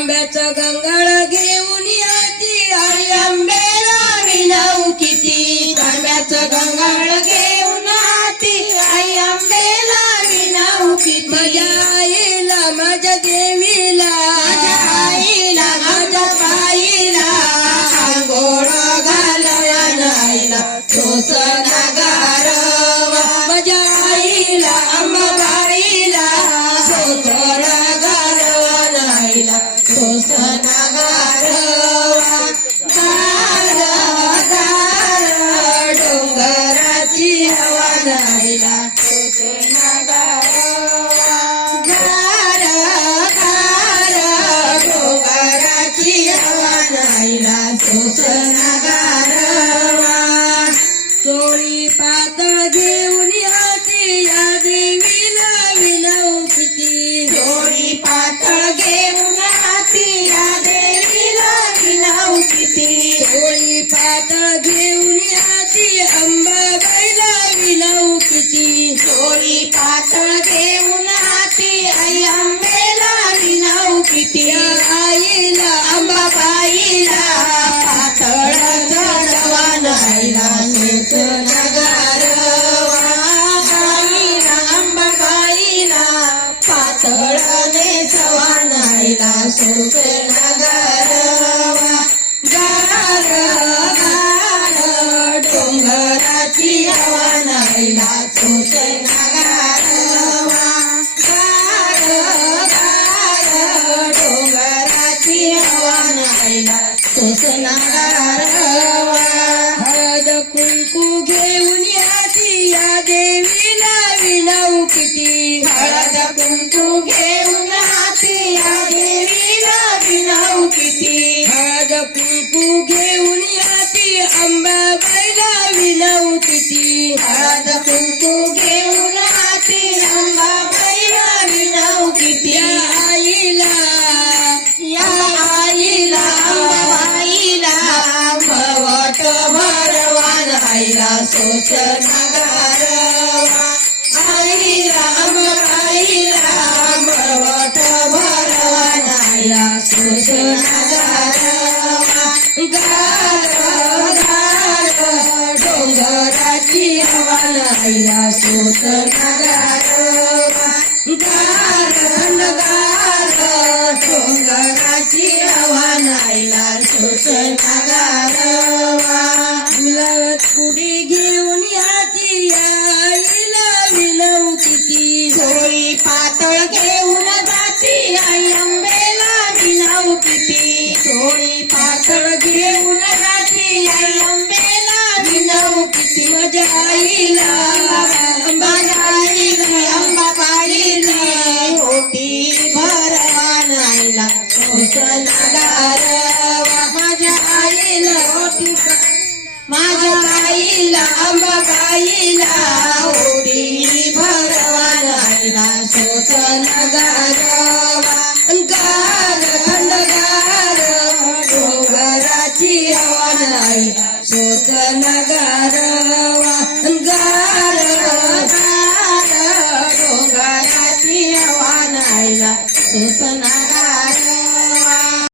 तांब्याचं गंगाळ घेऊन याती आई आंबेला विनवू किती. तांब्याचं गंगाळ घेऊन आती आई आंबेला विनवू किती. माझ्या आईला माझ्या देवीला माझ्या आईला माझ्या बाईला आंघोळ घालया नाईला सोसना गारवा. माझ्या आईला अंबाबाईला सोसर गारवा नाईला सोसना गारवा. गार गार डोंगराची हवा नाईला सोसना गारवा. गार गार डोंगराची हवा नाईला सोसना गारवा. चोळी पातळ घेऊन याती या देवीला विनवू किती. चोळी पातळ घेऊन याती या देवीला विनवू किती. चोळी पातळ घेऊन याती अंबाबाईला विनवू किती. चोळी पातळ घेऊन याती आई आंबेला विनवू किती. आईला अंबाबाईला पातळ चढवा नाईला सोसना गारवा. आईला अंबाबाईला पातळ नेसवा नाईला सोसना गारवा. गार गार डोंगराची हवा नाईला सोसना गारवा. गार गार डोंगराची हवा नाईला सोसना गारवा. हळद कुंकू घेऊन याती या देवीला विनवू किती. हळद कुंकू घेऊन याती या देवीला विनवू किती. हळद कुंकू घेऊन याती अंबाबाईला विनवू किती. हळद कुंकू घेऊन याती अंबाबाईला विनवू किती. आईला या आईला अंबाबाईला भवट भरवा नाईला सोसना गारवा. आईला अंबाबाईला भवट भरवा नाईला सोसना गारवा. गार गार डोंगराची हवा नाईला सोसना गारवा. गार गार डोंगराची हवा नाईला सोसना गारवा. गुलाबात पुडी घेऊन याती आईला विनवू किती. चोळी पातळ घेऊन जाती आई आंबेला विनवू किती. चोळी पातळ घेऊन जाती आई आंबेला विनवू किती. माझ्या आईला माझ्या आईला अंबाबाईला ओटी भरवा नाईला सोसना गारवा. माझ्या आईला ओटी माझ्या आईला अंबाबाईला ओटी भरवा नाईला सोसना गारवा. गार थंडगार डोंगराची हवा नाईला सोसना गारवा.